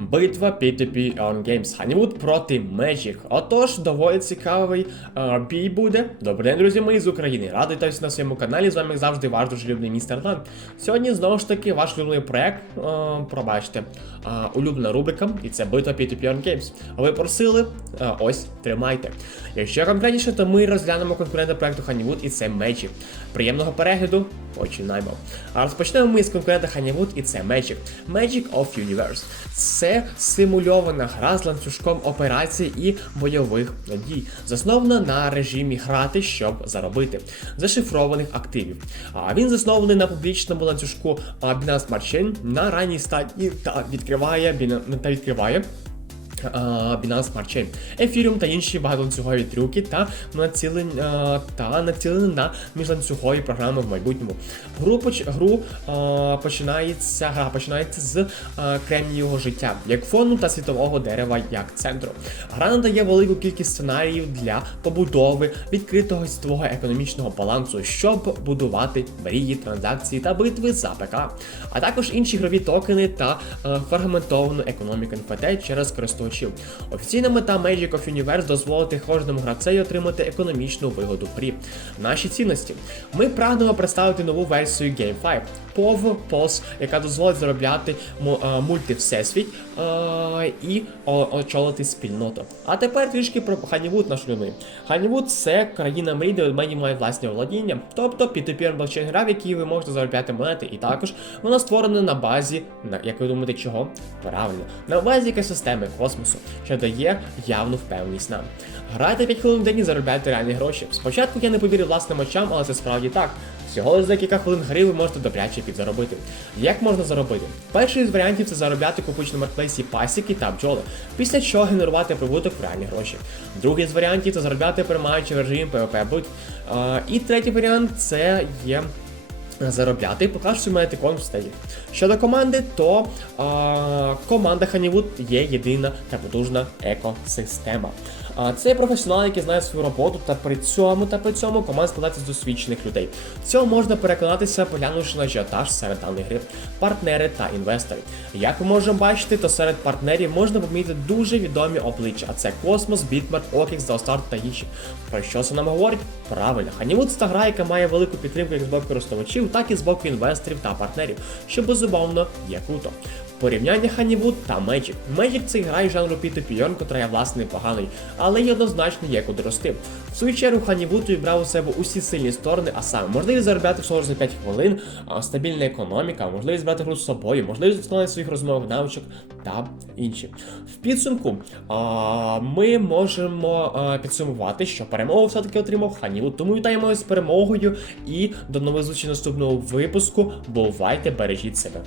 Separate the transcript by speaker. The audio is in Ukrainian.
Speaker 1: Битва P2P on Games Honeywood проти Magic. Отож, доволі цікавий е, бій буде. Добрий день, друзі мої з України. Радий вітаюся на своєму каналі. З вами як завжди ваш дуже любний містер Лан. Сьогодні знову ж таки ваш улюблений проект. Е, пробачте, е, улюблена рубрика, і це битва P2P on Games. Ви просили, е, ось тримайте. Якщо конкретніше, то ми розглянемо конкурента проекту Honeywood і це Magic. Приємного перегляду, починаємо. А розпочнемо ми з конкурента Honeywood і це Magic. Magic of Universe. Це симульована гра з ланцюжком операцій і бойових дій, заснована на режимі грати, щоб заробити, зашифрованих активів. А він заснований на публічному ланцюжку Binance Smart Chain на ранній стадії та відкриває та відкриває Binance Smart Chain, Ethereum та інші багатоланцюгові трюки та націлені, та націлені на міжланцюгові програми в майбутньому. Гру, поч- гру починається, гра починається з кремнієвого життя, як фону та світового дерева як центру. Гра надає велику кількість сценаріїв для побудови відкритого світового економічного балансу, щоб будувати мрії, транзакції та битви за ПК, а також інші ігрові токени та е, фрагментовану економіку НФТ через користувачів. Офіційна мета Magic of Universe дозволити кожному гравцеві отримати економічну вигоду грі. Наші цінності. Ми прагнемо представити нову версію GameFi POV POS, яка дозволить заробляти е, мультивсесвіт е, і очолити спільноту. А тепер трішки про Ханівуд наш любимий. Ханівуд це країна мрій, де ведмеді мають власне володіння, тобто P2P блокчейн гра, в якій ви можете заробляти монети, і також вона створена на базі, як ви думаєте, чого? Правильно, на базі екосистеми космосу, що дає явну впевненість нам. Грайте 5 хвилин в день і заробляйте реальні гроші. Спочатку я не повірив власним очам, але це справді так. Всього за декілька хвилин гри ви можете добряче підзаробити. Як можна заробити? Перший з варіантів це заробляти купуючи на маркетплейсі пасіки та бджоли, після чого генерувати прибуток в реальні гроші. Другий з варіантів це заробляти приймаючи в режимі PvP бит. Е, І третій варіант це є заробляти, покажучи маєте конт в стеді. Щодо команди, то а, команда Ханівуд є єдина та потужна екосистема. Це професіонали, які знають свою роботу, та при цьому та при цьому команда складається з досвідчених людей. В цьому можна переконатися, поглянувши на ажіотаж серед даної гри, партнери та інвестори. Як ми можемо бачити, то серед партнерів можна помітити дуже відомі обличчя, а це Космос, Bitmart, Окікс, Заостарт та інші. Про що це нам говорить? Правильно, Honeywood це гра, яка має велику підтримку як з боку користувачів, так і з боку інвесторів та партнерів, що безумовно є круто. Порівняння Honeywood та Magic. Magic це гра із жанру P2P, котра є власне непоганий, але й однозначно є куди рости. В свою чергу Honeywood вибрав у себе усі сильні сторони, а саме можливість заробляти в 45 хвилин, стабільна економіка, можливість брати гру з собою, можливість вдосконалення своїх розмовних навичок та інші. В підсумку ми можемо підсумувати, що перемогу все-таки отримав Honeywood, тому вітаємо з перемогою і до нових зустрічей наступного випуску. Бувайте, бережіть себе.